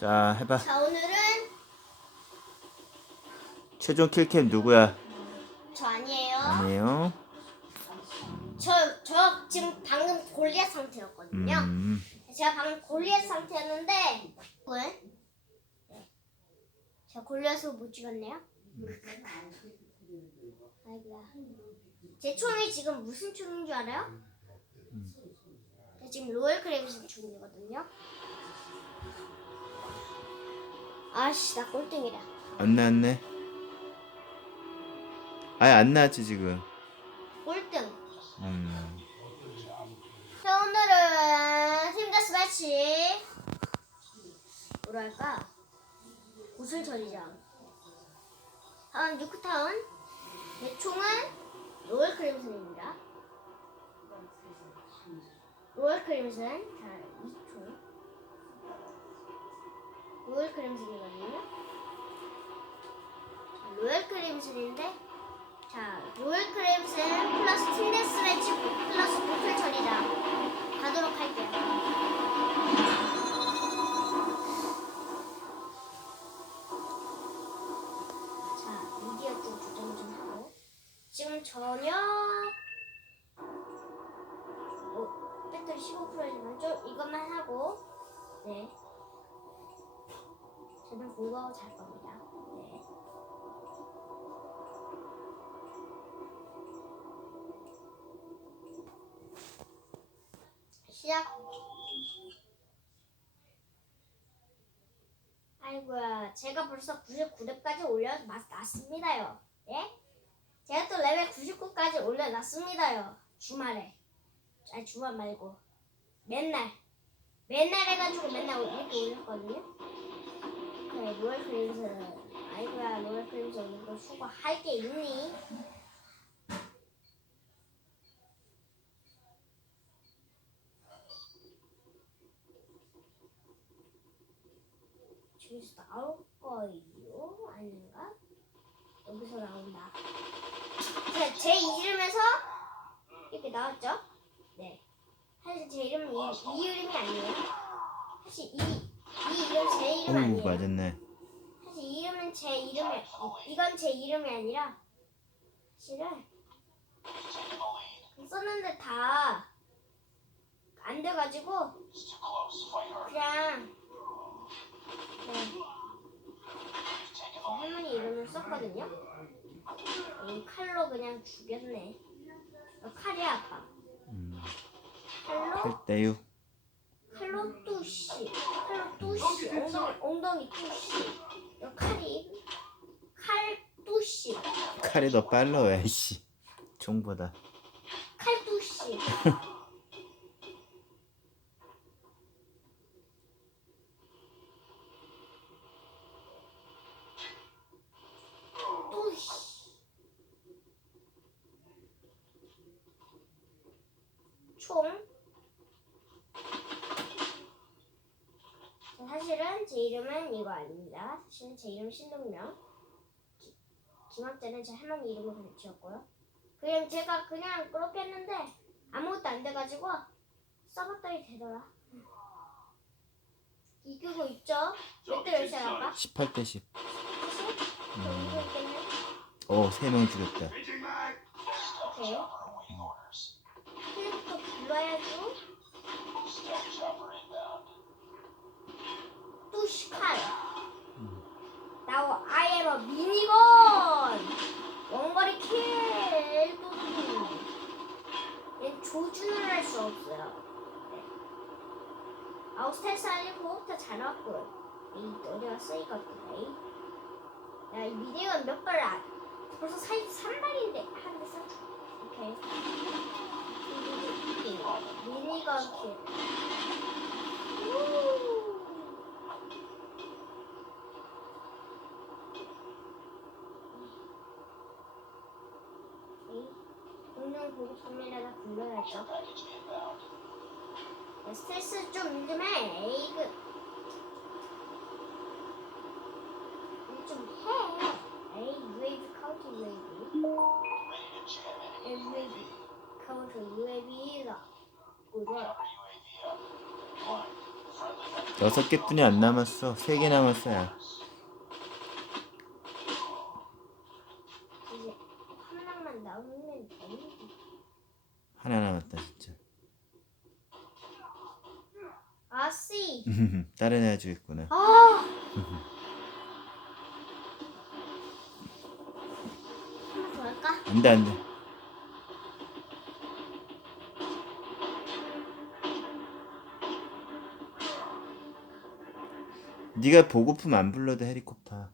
자, 해봐. 자 오늘은 최종 킬캠 누구야? 저 아니에요. 아니에요. 저 저 지금 방금 골리앗 상태였거든요. 음, 제가 방금 골리앗 상태였는데 왜? 제가 골리앗을 못. 아이고야. 제 총이 지금 무슨 총인 줄 알아요? 네, 지금 로열 크레이브슨 총이거든요. 아씨 나 꼴등이다. 안 나왔네. 아예 안 나왔지 지금. 꼴등. 음, 자 오늘은 팀가스 매치 뭐랄까 구슬 처리장 다음 뉴크타운 내 총은 로열 크림슨입니다 로열 크림슨 자 이 총 로열 크림슨이 거든요. 로열 크림슨인데 자, 로열 크림슨 플러스 팀데스 매치 플러스 보틀 처리다. 가도록 할게요. 자, 미디어 쪽 조정 좀 하고. 지금 저녁 어, 배터리 15%지만 좀 이것만 하고 네 저는 공부하고 잘 겁니다. 네. 시작. 아이고야, 제가 벌써 99렙까지 올려놨습니다요. 예? 제가 또 레벨 99까지 올려놨습니다요. 주말에. 아니 주말 말고 맨날 맨날 해가지고 맨날 이렇게 올렸거든요. 로열 크림스. 아이고야, 크림스 오늘 거 수고할 게 있니? 저기서 나올 거예요? 아닌가? 여기서 나온다. 제, 제 이름에서 이렇게 나왔죠? 네. 사실 제 이름은 이, 이 이름이 아니에요. 사실 이, 이 이름 제 이름 오 아니에요. 맞았네. 사실 이 이름은 제 이름이 이- 이건 제 이름이 아니라 사실은 썼는데 다 안 돼가지고 그냥 네. 할머니 이름을 썼거든요. 이 칼로 그냥 죽였네. 어, 칼이야 아빠. 음, 칼로 8대 6. 칼로 뚜시 칼로 뚜시 엉덩이 뚜시. 이 칼이 칼 뚜시. 칼이 더 빨라 왜 씨. 총보다. 칼 뚜시. 뚜시. 총 사실은 제 이름은 이거 아닙니다. 사실은 제 이름 신동명. 기- 김학재는 제 할머니 이름을 그냥 지었고요. 그냥 제가 그냥 그렇게 했는데 아무것도 안 돼가지고 써봤더니 되더라. 이기고 있죠? 몇대 몇이야 아까? 18대 10. 사실? 저 이기고 있겠네. 오, 3명 죽였다. 오케이. 필립도 불러야죠. 뚜시칼. 나와 I am a 미니건. 원거리 킬. 뚜뚜. 얘 조준을 할 수 없어요. 네. 아우 스텔스 알리고 다잘 나왔고. 이 어디 갔어 이거 에이. 야, 이 미니건 몇 발 안. 벌써 사이즈 3발인데 한대 써. 오케이. 미니건 킬. 공룡 보급 판매라가 불러야죠. 야, 스트레스 좀좀 해. 에이그. 좀 해. 에이, UAV 카운트 UAV. UAV 카운트 UAV다. 그거. 여섯 개뿐이 안 남았어. 세 개 남았어요. 이제 하나만 남으면 돼. 하나 남았다 진짜. 아씨. 다른 애 주겠구나. 아. 하나 더 할까? 안돼 안돼. 네가 보고품 안 불러도 해리콥터.